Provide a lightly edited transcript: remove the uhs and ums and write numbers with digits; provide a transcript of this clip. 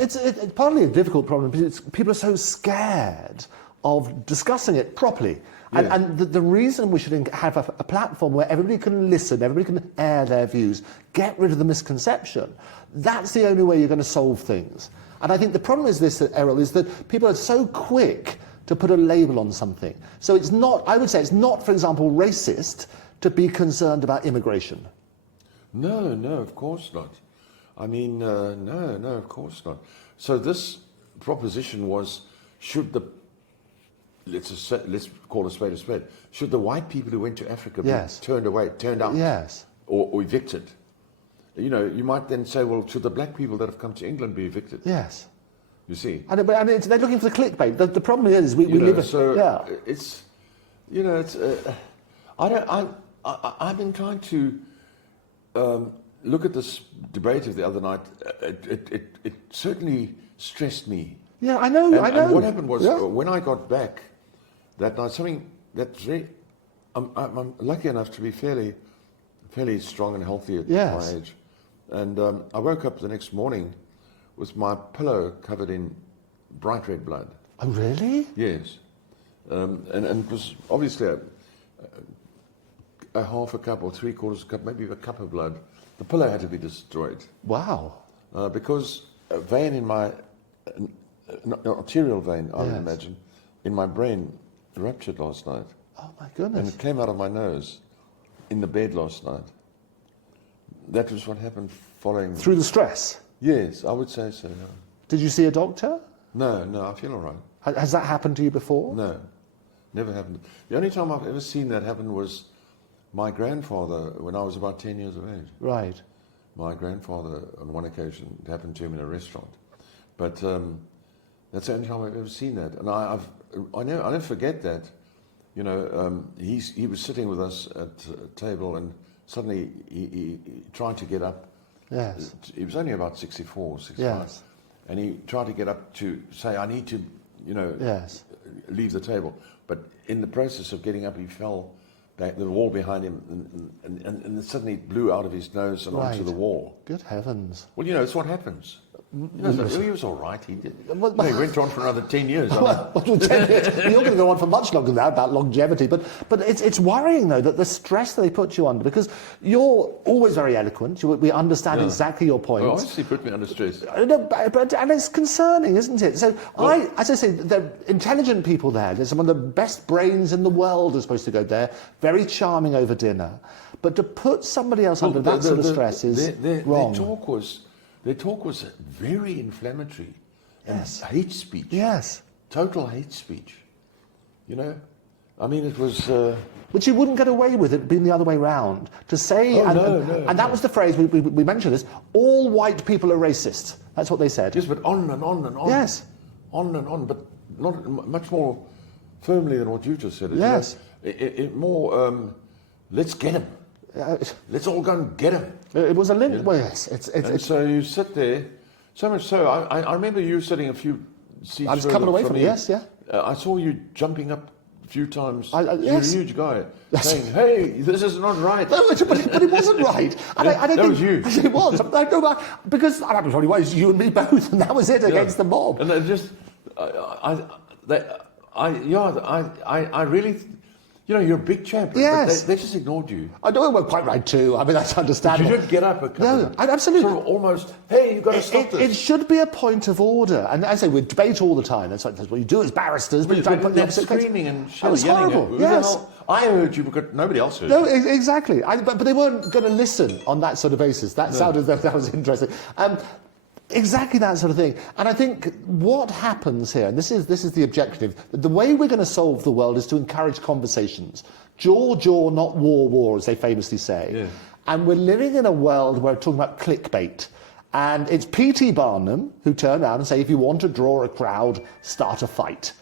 It's partly a difficult problem because people are so scared of discussing it properly. Yeah. And the reason we should have a platform where everybody can listen, everybody can air their views, get rid of the misconception, that's the only way you're going to solve things. And I think the problem is this, Errol, is that people are so quick to put a label on something. So it's not, I would say it's not, for example, racist to be concerned about immigration. No, of course not. I mean, no, of course not. So this proposition was, should the, let's call a spade, should the white people who went to Africa be turned out, or evicted? You know, you might then say, well, should the black people that have come to England be evicted? Yes. You see? And they're looking for the clickbait. The problem is we live... So it's, you know, it's... I've been trying to look at this debate of the other night. It certainly stressed me. Yeah, I know. And what happened was, when I got back that night, something that's very... I'm lucky enough to be fairly strong and healthy at my age. And I woke up the next morning with my pillow covered in bright red blood. Oh, really? Yes. And it was obviously a half a cup or three-quarters cup, maybe a cup of blood. The pillow had to be destroyed. Wow. Because a vein in my, an arterial vein, I would imagine, in my brain ruptured last night. Oh, my goodness. And it came out of my nose in the bed last night. That was what happened following... Through the stress? Yes, I would say so, yeah. Did you see a doctor? No, I feel all right. Has that happened to you before? No, never happened. The only time I've ever seen that happen was my grandfather, when I was about 10 years of age. Right. My grandfather, on one occasion, it happened to him in a restaurant. But that's the only time I've ever seen that. And I never forget that. You know, he was sitting with us at a table, and suddenly he tried to get up. Yes. He was only about 64, 65. Yes. And he tried to get up to say, I need to, you know, leave the table. But in the process of getting up, he fell back, the wall behind him, and it suddenly blew out of his nose and onto the wall. Good heavens. Well, you know, it's what happens. You know, he was all right. He did. Well, he went on for another 10 years. Well, 10 years. You're going to go on for much longer than that, about longevity. But it's worrying, though, that the stress that they put you under, because you're always very eloquent. We understand exactly your points. Well, honestly, put me under stress. And it's concerning, isn't it? So, as I say, they're intelligent people there. There's some of the best brains in the world are supposed to go there. Very charming over dinner. But to put somebody else under that sort of stress is wrong. Their talk was very inflammatory and hate speech. Yes. Total hate speech. You know? I mean, it was... But you wouldn't get away with it being the other way round. To say... and that was the phrase, we mentioned this, all white people are racist. That's what they said. Yes, but on and on and on. Yes. On and on, but not much more firmly than what you just said. Yes. More, let's get him. Let's all go and get him. It was a limit. Yeah. Well, yes. And so you sit there. So much so, I remember you sitting a few seats. I was a couple away from me. Yes, yeah. I saw you jumping up a few times. Yes. You're a huge guy, saying, "Hey, this is not right." No, but it wasn't right. And I don't that think was you. It was. Because I probably was you and me both, and that was it against the mob. And I really. You know, you're a big champ, yes. but they just ignored you. I know, well, quite right too. I mean, that's understandable. But you did get up a couple absolutely. Sort of almost, hey, you've got to stop this. It should be a point of order. And as I say, we debate all the time. That's what you do as barristers. But they're screaming and shouting. That was horrible, yes. I heard you, but nobody else heard you. No, exactly. But they weren't going to listen on that sort of basis. That was interesting. Exactly that sort of thing. And I think what happens here, and this is the objective, the way we're going to solve the world is to encourage conversations. Jaw, not war, as they famously say. Yeah. And we're living in a world where we're talking about clickbait. And it's P.T. Barnum who turned around and say, if you want to draw a crowd, start a fight.